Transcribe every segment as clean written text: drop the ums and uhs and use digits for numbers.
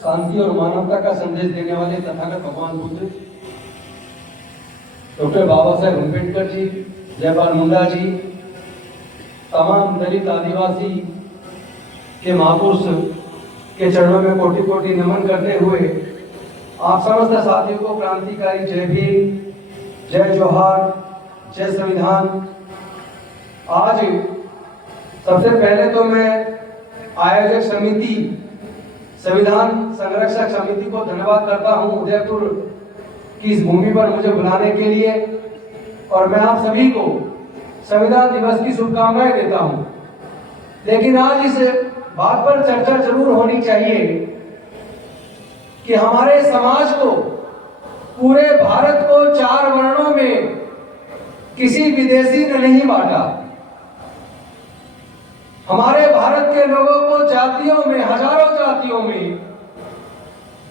शांति और मानवता का संदेश देने वाले तथागत भगवान बुद्ध डॉक्टर बाबा साहेब अम्बेडकर जी, जयपाल मुंडा जी, तमाम दलित आदिवासी के महापुरुष के चरणों में कोटि कोटि नमन करते हुए आप समस्त साथियों को क्रांतिकारी जय भीम, जय जोहार, जय संविधान। आज सबसे पहले तो मैं आयोजक समिति, संविधान संरक्षक समिति को धन्यवाद करता हूं उदयपुर की इस भूमि पर मुझे बुलाने के लिए, और मैं आप सभी को संविधान दिवस की शुभकामनाएं देता हूं। लेकिन आज इस बात पर चर्चा जरूर होनी चाहिए कि हमारे समाज को, पूरे भारत को 4 वर्णों में किसी विदेशी ने नहीं बांटा। हमारे भारत के लोगों को जातियों में, हजारों जातियों में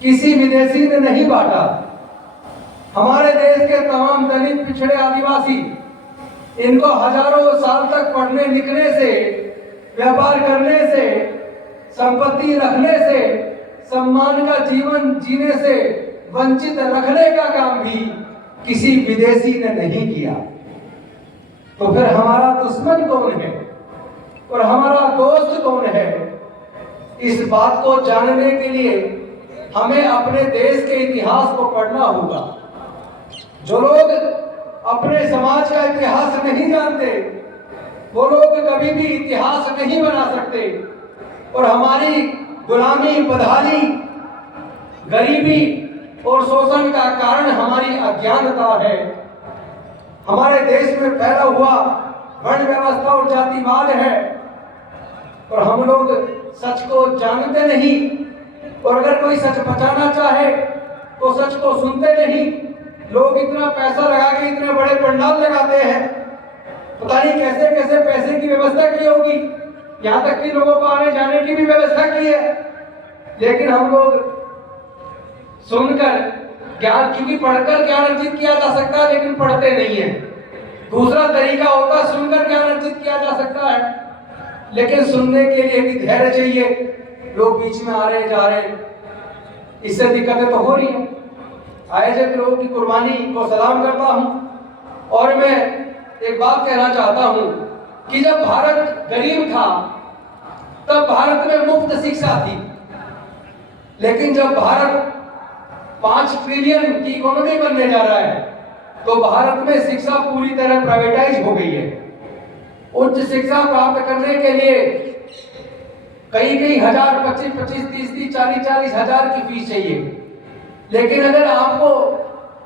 किसी विदेशी ने नहीं बांटा। हमारे देश के तमाम दलित, पिछड़े, आदिवासी, इनको हजारों साल तक पढ़ने लिखने से, व्यापार करने से, संपत्ति रखने से, सम्मान का जीवन जीने से वंचित रखने का काम भी किसी विदेशी ने नहीं किया। तो फिर हमारा दुश्मन कौन है और हमारा दोस्त कौन है? इस बात को जानने के लिए हमें अपने देश के इतिहास को पढ़ना होगा। जो लोग अपने समाज का इतिहास नहीं जानते, वो लोग कभी भी इतिहास नहीं बना सकते। और हमारी गुलामी, बदहाली, गरीबी और शोषण का कारण हमारी अज्ञानता है। हमारे देश में फैला हुआ वर्ण व्यवस्था और जातिवाद है, और हम लोग सच को जानते नहीं। और अगर कोई सच बचाना चाहे तो सच को सुनते नहीं। लोग इतना पैसा लगा के इतने बड़े पंडाल लगाते हैं, पता नहीं कैसे कैसे पैसे की व्यवस्था की होगी, यहाँ तक कि लोगों को आने जाने की भी व्यवस्था की है। लेकिन हम लोग सुनकर ज्ञान, क्योंकि पढ़कर ज्ञान अर्जित किया जा सकता है, लेकिन पढ़ते नहीं है। दूसरा तरीका होता, सुनकर ज्ञान अर्जित किया जा सकता है, लेकिन सुनने के लिए भी धैर्य चाहिए। लोग बीच में आ रहे जा रहे, इससे दिक्कतें तो हो रही हैं। आयोजक लोगों की कुर्बानी को सलाम करता हूं। और मैं एक बात कहना चाहता हूं कि जब भारत गरीब था तब भारत में मुफ्त शिक्षा थी, लेकिन जब भारत 5 ट्रिलियन की इकोनॉमी बनने जा रहा है तो भारत में शिक्षा पूरी तरह प्राइवेटाइज हो गई है। उच्च शिक्षा प्राप्त करने के लिए कई हजार, 25, 30, 40 हजार की फीस चाहिए। लेकिन अगर आपको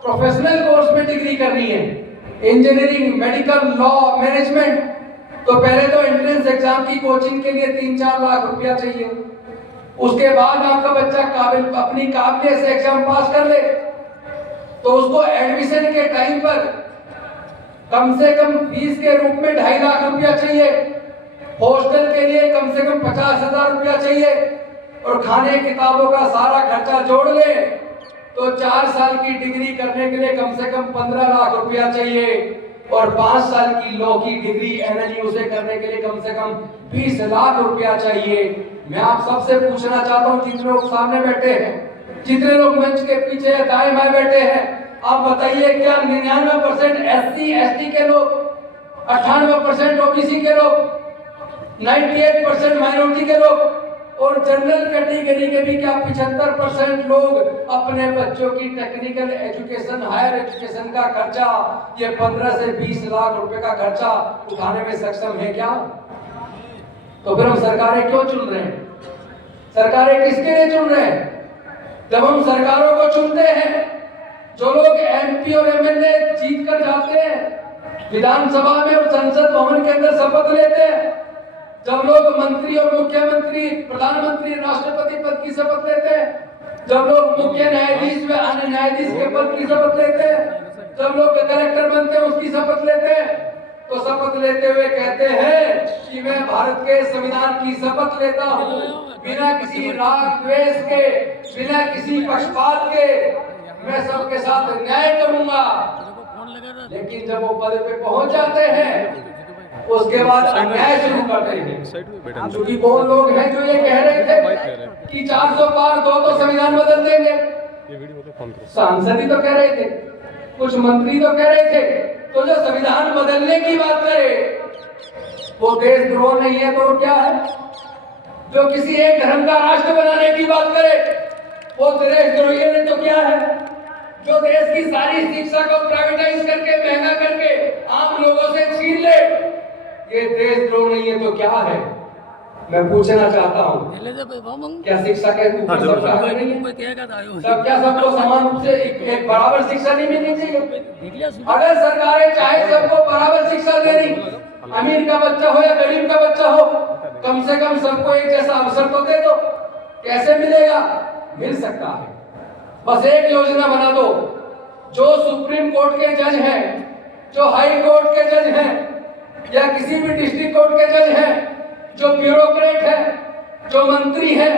प्रोफेशनल कोर्स में डिग्री करनी है, इंजीनियरिंग, मेडिकल, लॉ, मैनेजमेंट, तो पहले तो एंट्रेंस एग्जाम की कोचिंग के लिए 3-4 लाख रुपया चाहिए। उसके बाद आपका बच्चा अपनी काबिलियत से एग्जाम पास कर ले तो उसको एडमिशन के टाइम पर कम से कम फीस के रूप में 2.5 लाख रुपया चाहिए। हॉस्टल के लिए कम से कम 50,000 रुपया चाहिए, और खाने किताबों का सारा खर्चा जोड़ ले तो 4 साल की डिग्री करने के लिए कम से कम 15 लाख रुपया चाहिए, और 5 साल की लॉ की डिग्री NLU से करने के लिए कम से कम 20 लाख रुपया चाहिए। मैं आप सबसे पूछना चाहता हूं, जितने लोग सामने बैठे हैं, जितने लोग मंच के पीछे दाएं बाएं बैठे हैं, आप बताइए क्या 99% SC ST के लोग, 98% OBC के लोग, 98% माइनॉरिटी के लोग और जनरल कैटेगरी के भी क्या 75% लोग अपने बच्चों की टेक्निकल एजुकेशन, हायर एजुकेशन का खर्चा, ये 15 से 20 लाख रुपए का खर्चा उठाने में सक्षम है क्या? तो फिर हम सरकारें क्यों चुन रहे हैं? सरकारें किसके लिए चुन रहे हैं? जब हम सरकारों को चुनते हैं, जो लोग MP और MLA जीत कर जाते हैं, विधानसभा में और संसद भवन के अंदर शपथ लेते हैं, जब लोग मंत्री और मुख्यमंत्री, प्रधानमंत्री, राष्ट्रपति पद की शपथ लेते हैं, जब लोग मुख्य न्यायाधीश व अन्य न्यायाधीश के पद की शपथ लेते हैं, जब लोग कलेक्टर बनते हैं उसकी शपथ लेते हैं, तो शपथ लेते हुए कहते हैं कि मैं भारत के संविधान की शपथ लेता हूँ, बिना किसी राग द्वेष के, बिना किसी पक्षपात के मैं सबके साथ न्याय करूंगा। लेकिन जब वो पद पे पहुंच जाते हैं उसके बाद अन्याय शुरू करते हैं। क्योंकि कौन लोग हैं जो ये कह रहे थे कि 400 पार दो तो संविधान बदल देंगे, सांसद ही तो कह रहे थे, कुछ मंत्री तो कह रहे थे। तो जो संविधान बदलने की बात करे वो देशद्रोह नहीं है तो क्या है? जो किसी एक धर्म का राष्ट्र बनाने की बात करे वो देशद्रोही है तो क्या है? जो देश की सारी शिक्षा को प्राइवेटाइज करके महंगा करके आम लोगों से छीन ले, ये देशद्रोह नहीं है तो क्या है? मैं पूछना चाहता हूँ, क्या शिक्षा के ऊपर सब हक नहीं है? सब क्या सबको समान रूप से एक बराबर शिक्षा नहीं मिलनी चाहिए? अगर सरकारें चाहे सबको बराबर शिक्षा देनी, अमीर का बच्चा हो या गरीब का बच्चा हो, कम से कम सबको एक जैसा अवसर तो दे दो। कैसे मिलेगा? मिल सकता है, बस एक योजना बना दो। जो सुप्रीम कोर्ट के जज हैं, जो हाई कोर्ट के जज हैं, या किसी भी डिस्ट्रिक्ट कोर्ट के जज हैं, जो ब्यूरोक्रेट है, जो मंत्री है,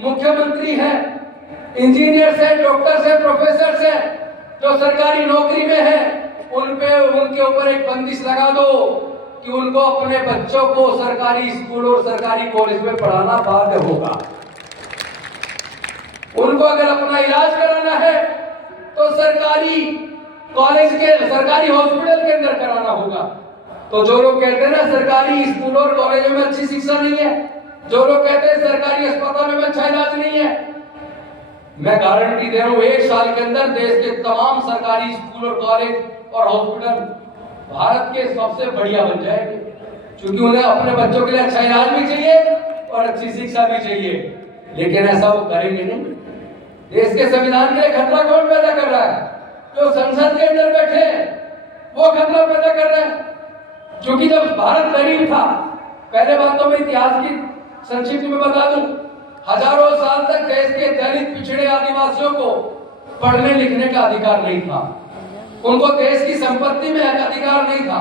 मुख्यमंत्री है, इंजीनियर्स हैं, डॉक्टर्स हैं, प्रोफेसर्स हैं, जो सरकारी नौकरी में हैं, उनके ऊपर एक बंदिश लगा दो कि उनको अपने बच्चों को सरकारी स्कूल और सरकारी कॉलेज में पढ़ाना बाध्य होगा। उनको अगर अपना इलाज कराना है तो सरकारी कॉलेज के, सरकारी हॉस्पिटल के अंदर कराना होगा। तो जो लोग कहते हैं ना सरकारी स्कूल और कॉलेजों में अच्छी शिक्षा नहीं है, जो लोग कहते हैं सरकारी अस्पतालों में अच्छा इलाज नहीं है, मैं गारंटी दे रहा हूं 1 साल के अंदर देश के तमाम सरकारी स्कूल और कॉलेज और हॉस्पिटल भारत के सबसे बढ़िया बन जाएंगे। क्योंकि उन्हें अपने बच्चों के लिए अच्छा इलाज भी चाहिए और अच्छी शिक्षा भी चाहिए, लेकिन ऐसा वो करेंगे नहीं। देश के संविधान के लिए खतरा कौन पैदा कर रहा है? जो संसद के अंदर बैठे वो खतरा पैदा कर रहे हैं। क्योंकि जब भारत गरीब था, पहले बात तो मैं इतिहास की संक्षिप्त में बता दूं, हजारों साल तक देश के दलित पिछड़े आदिवासियों को पढ़ने लिखने का अधिकार नहीं था, उनको देश की संपत्ति में अधिकार नहीं था,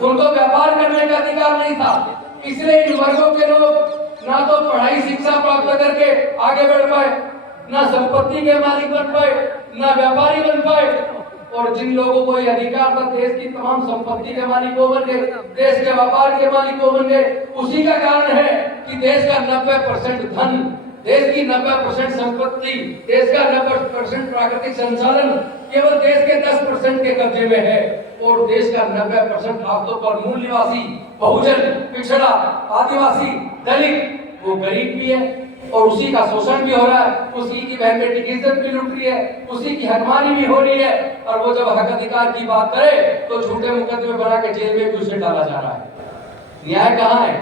उनको व्यापार करने का अधिकार नहीं था। इसलिए इन वर्गों के लोग ना तो पढ़ाई शिक्षा प्राप्त करके आगे बढ़ पाए, ना संपत्ति के मालिक बन पाए, ना व्यापारी बन पाए। और जिन लोगों को ये अधिकार था देश की तमाम संपत्ति के मालिक वो बन गए, देश के व्यापार के मालिक वो बन गए। उसी का कारण है कि देश का 90% धन, देश की 90% संपत्ति, देश का 90% प्राकृतिक संसाधन केवल देश के 10% के कब्जे में है। और देश का 90% खासतौर पर मूल निवासी, बहुजन, पिछड़ा, आदिवासी, दलित, वो गरीब भी है और उसी का शोषण भी हो रहा है, उसी की बहन बेटी की इज्जत भी लूट रही है, उसी की हकमानी भी हो रही है। और वो जब हक अधिकार की बात करे तो झूठे मुकदमे बना के जेल में भी उसे डाला जा रहा है। न्याय कहाँ है?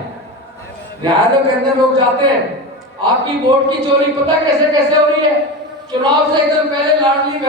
न्यायालय के अंदर लोग जाते हैं। आपकी वोट की चोरी पता कैसे कैसे हो रही है? चुनाव से एकदम पहले लाडली बहन